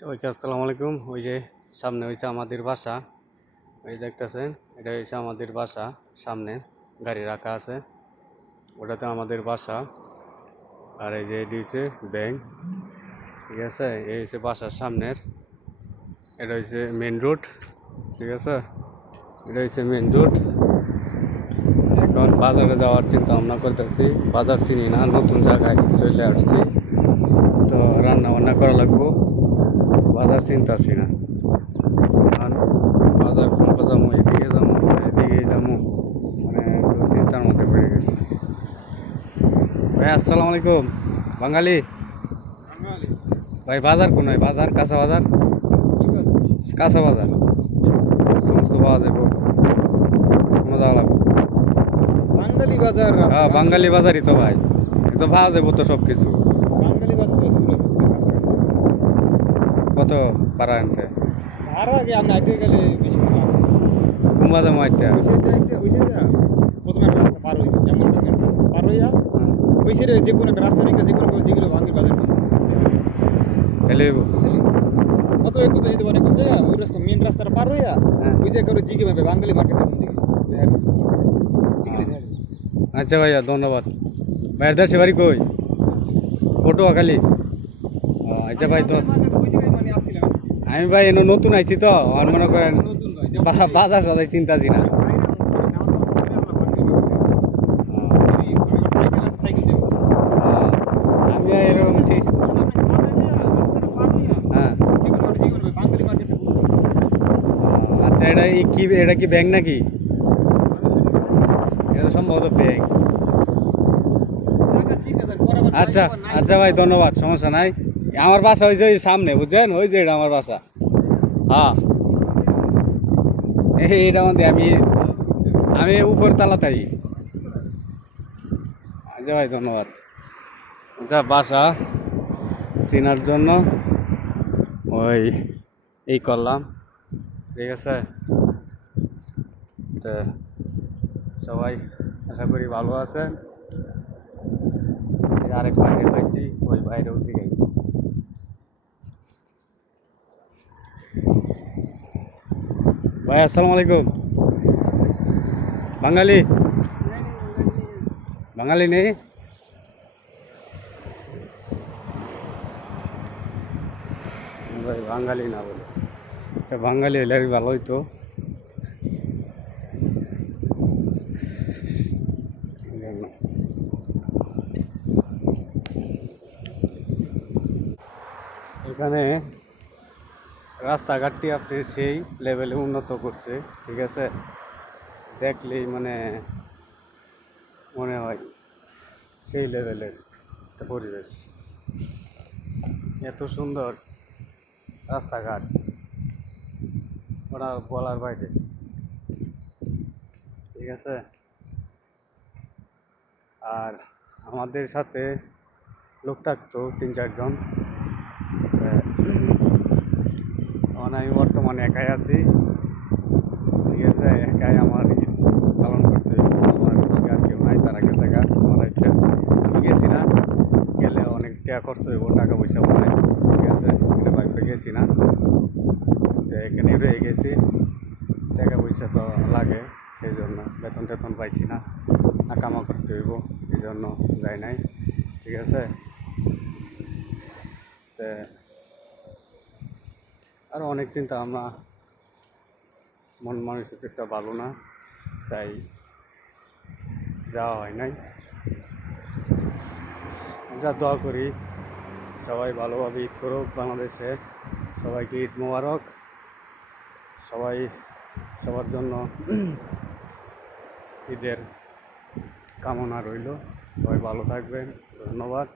সবাইকে আসসালামু আলাইকুম। ওই যে সামনে হয়েছে আমাদের বাসা, ওই দেখতেছেন, এটা হয়েছে আমাদের বাসা। সামনে গাড়ি রাখা আছে, ওটাতে আমাদের বাসা। আর এই যে এটি হচ্ছে ব্যাংক, ঠিক আছে। এই হচ্ছে বাসার সামনের, এটা হচ্ছে মেন রোড, ঠিক আছে। এটা হচ্ছে মেন রোড। এখন বাজারে যাওয়ার চিন্তা ভাবনা করতেছি। বাজার চিনি না, নতুন জায়গায় চলে আসছি, তো রান্না বান্না করা লাগবো। বাজার চিন্তাছি না, বাজার কোনটা যাবো, এদিকে যাবো এদিকে যাবো, মানে একটু চিন্তার মধ্যে পড়ে গেছে। ভাই আসসালামু আলাইকুম। বাঙালি ভাই, বাজার কোন বাজার? কাঁচা বাজার, কাঁচা বাজার সমস্ত পাওয়া যাবো, কোনো যাওয়া লাগবে? বাঙালি বাজার। হ্যাঁ, বাঙালি বাজারই তো ভাই, তো পাওয়া যাবো তো সব কিছু। বাঙালি বাজার কত পারা আনতে? ভাড়া আগে আমি আইতে গেলে বেশি ভাড়া। কোন বাজার মাইটা? প্রথমে একটা রাস্তা পার হইবে, যেমন পার হইয়া ওই সাইডে যে কোনো একটা রাস্তা নিয়ে যেগুলো যেগুলো বাঙালি বাজার তাহলে কত এক কোথায় যেতে পারে, কোন জায়গা ওই রাস্তা মেন রাস্তাটা পার হইয়া ওই জায়গা করে জিগে পাবে বাঙালি মার্কেট কোন দিকে আচ্ছা ভাইয়া, ধন্যবাদ। ভাইয়ের দেশে বাড়ি কই? পটুয়াখালী। আচ্ছা ভাই, তো আমি ভাই এনে নতুন আইছি, তো আমার মনে করেন বাজার সদাই চিন্তাছি না। আমি এরকম হ্যাঁ। আচ্ছা, এটা কি ব্যাংক নাকি? এটা সম্ভবত ব্যাংক। আচ্ছা আচ্ছা ভাই, ধন্যবাদ, সমস্যা নাই। আমার বাসা ওই যে ওই সামনে, বুঝছেন, ওই যে এটা আমার বাসা। হ্যাঁ, এটা মধ্যে আমি আমি উপর তালা তাই। আচ্ছা ভাই, ধন্যবাদ। আচ্ছা, বাসা চেনার জন্য ওই এই করলাম, ঠিক আছে। তো সবাই আশা করি ভালো আছেন। আরেক বাইরে পাইছি, ওই বাইরেও শিখাই। ভাই আসসালামু আলাইকুম। বাঙালি বাঙালি নেই? ভাই বাঙালি না বলে, আচ্ছা বাঙালি হলে আর ভালো হইতো। এখানে রাস্তাঘাটটি আপনি সেই লেভেলে উন্নত করছে, ঠিক আছে। দেখলেই মানে মনে হয় সেই লেভেলের একটা পরিবেশ। এত সুন্দর রাস্তাঘাট, ওরা বলার বাইরে, ঠিক আছে। আর আমাদের সাথে লোক থাকতো 3-4 জন। এখন আমি বর্তমানে একাই আছি, ঠিক আছে। একাই আমার ঈদ পালন করতে হইব। আমার আর কেউ নাই, তারা গেছে গা। আমার একটা আমি গেছি না, গেলে অনেক টাকা খরচ হইব, টাকা পয়সা অনেক, ঠিক আছে। এটা ভাইবে গেছি না, তো এখানে রয়ে গেছি। টাকা পয়সা তো লাগে, সেই জন্য বেতন টেতন পাইছি না, কামা করতে হইব, এই জন্য যাই নাই, ঠিক আছে। তো আরও অনেক চিন্তা ভাবনা, মন মানসিকতা ভালো না, তাই যাওয়া হয় নাই। যা দোয়া করি সবাই ভালোভাবে ঈদ করুক বাংলাদেশে। সবাইকে ঈদ মোবারক। সবাই সবার জন্য ঈদের কামনা রইল। সবাই ভালো থাকবেন, ধন্যবাদ।